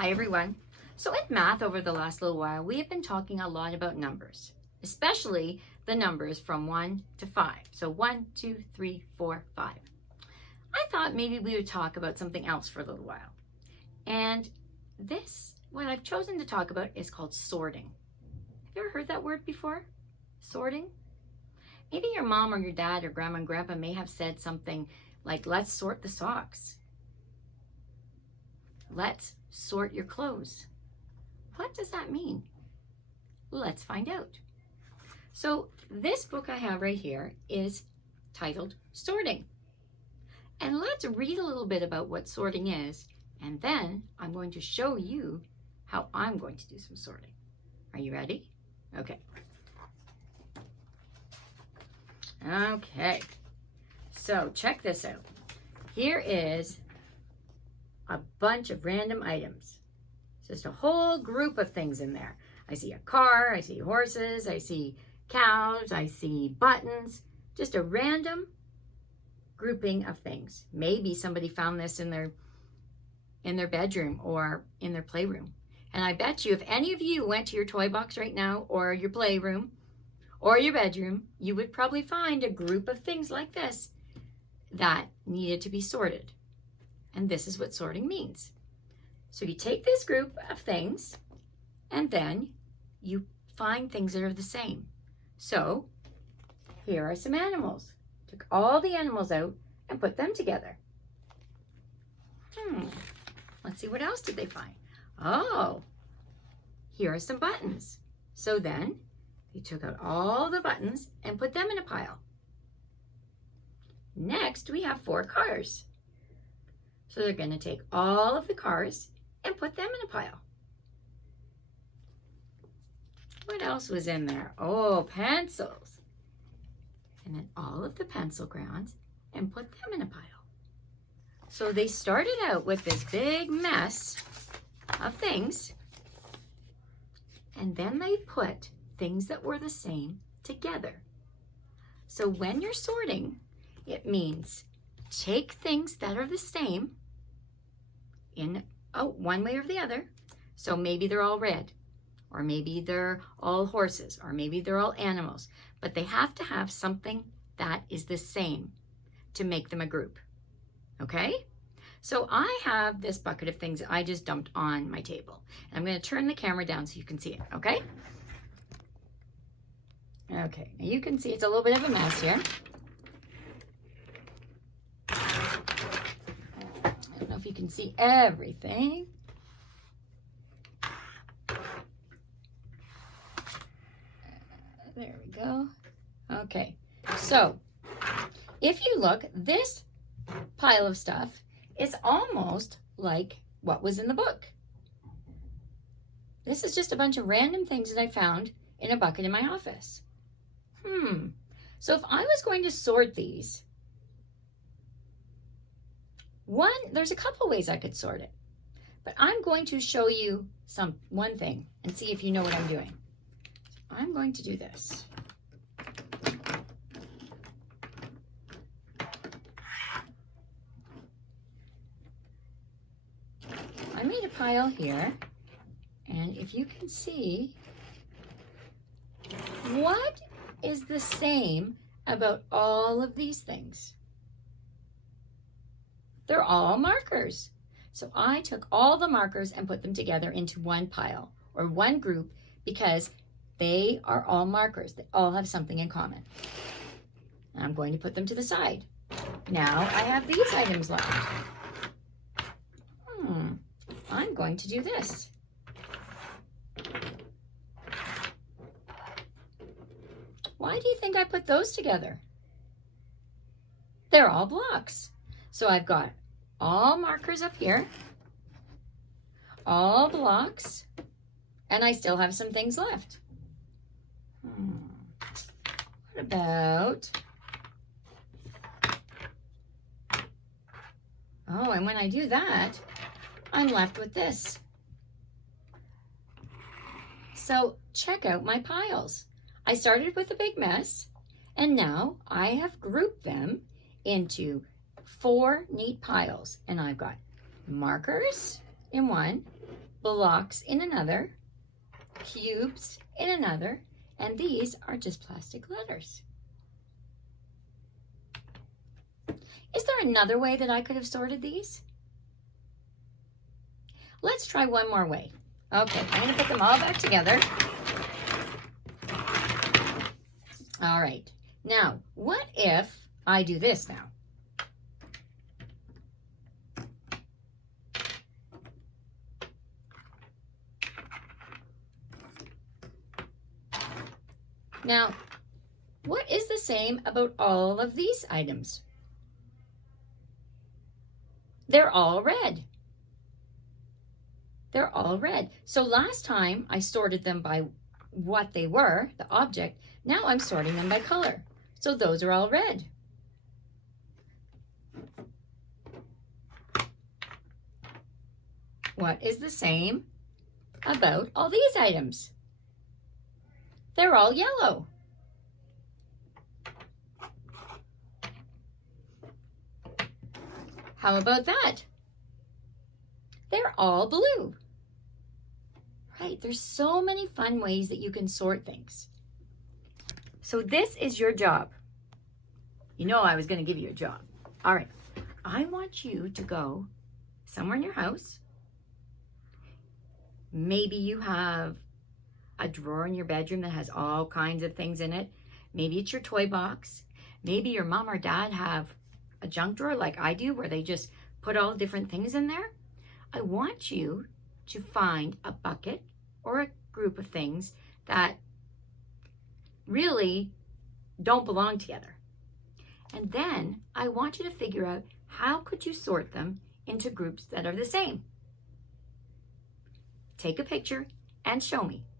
Hi everyone. So in math over the last little while, we have been talking a lot about numbers, especially the numbers from 1 to 5. So 1, 2, 3, 4, 5. I thought maybe we would talk about something else for a little while. And what I've chosen to talk about is called sorting. Have you ever heard that word before? Sorting? Maybe your mom or your dad or grandma and grandpa may have said something like, let's sort the socks. Let's sort your clothes. What does that mean? Let's find out. So this book I have right here is titled Sorting. And let's read a little bit about what sorting is, and then I'm going to show you how I'm going to do some sorting. Are you ready? Okay. Okay. So check this out. Here is a bunch of random items. It's just a whole group of things in there. I see a car, I see horses, I see cows, I see buttons. Just a random grouping of things. Maybe somebody found this in their bedroom or in their playroom. And I bet you if any of you went to your toy box right now or your playroom or your bedroom, you would probably find a group of things like this that needed to be sorted. And this is what sorting means. So you take this group of things and then you find things that are the same. So here are some animals. Took all the animals out and put them together. Let's see, what else did they find? Oh, here are some buttons. So then they took out all the buttons and put them in a pile. Next, we have 4 cars. So they're going to take all of the cars and put them in a pile. What else was in there? Oh, pencils. And then all of the pencil crayons and put them in a pile. So they started out with this big mess of things, and then they put things that were the same together. So when you're sorting, it means take things that are the same in one way or the other. So maybe they're all red, or maybe they're all horses, or maybe they're all animals, but they have to have something that is the same to make them a group. Okay? So I have this bucket of things I just dumped on my table. And I'm going to turn the camera down so you can see it, okay? Okay, now you can see it's a little bit of a mess here. I don't know if you can see everything. There we go. Okay, so if you look, this pile of stuff is almost like what was in the book. This is just a bunch of random things that I found in a bucket in my office. So if I was going to sort these, there's a couple ways I could sort it, but I'm going to show you one thing and see if you know what I'm doing. So I'm going to do this. I made a pile here, and if you can see, what is the same about all of these things? They're all markers. So I took all the markers and put them together into one pile or one group because they are all markers. They all have something in common. I'm going to put them to the side. Now I have these items left. I'm going to do this. Why do you think I put those together? They're all blocks. So I've got all markers up here, all blocks, and I still have some things left. What about... Oh, and when I do that, I'm left with this. So check out my piles. I started with a big mess, and now I have grouped them into 4 neat piles. And I've got markers in one, blocks in another, cubes in another, and these are just plastic letters. Is there another way that I could have sorted these? Let's try one more way. Okay, I'm going to put them all back together. All right. Now, what if I do this now? Now, what is the same about all of these items? They're all red. They're all red. So last time I sorted them by what they were, the object. Now I'm sorting them by color. So those are all red. What is the same about all these items? They're all yellow. How about that? They're all blue. Right, there's so many fun ways that you can sort things. So this is your job. You know I was going to give you a job. All right, I want you to go somewhere in your house. Maybe you have a drawer in your bedroom that has all kinds of things in it. Maybe it's your toy box. Maybe your mom or dad have a junk drawer like I do where they just put all different things in there. I want you to find a bucket or a group of things that really don't belong together. And then I want you to figure out how could you sort them into groups that are the same. Take a picture and show me.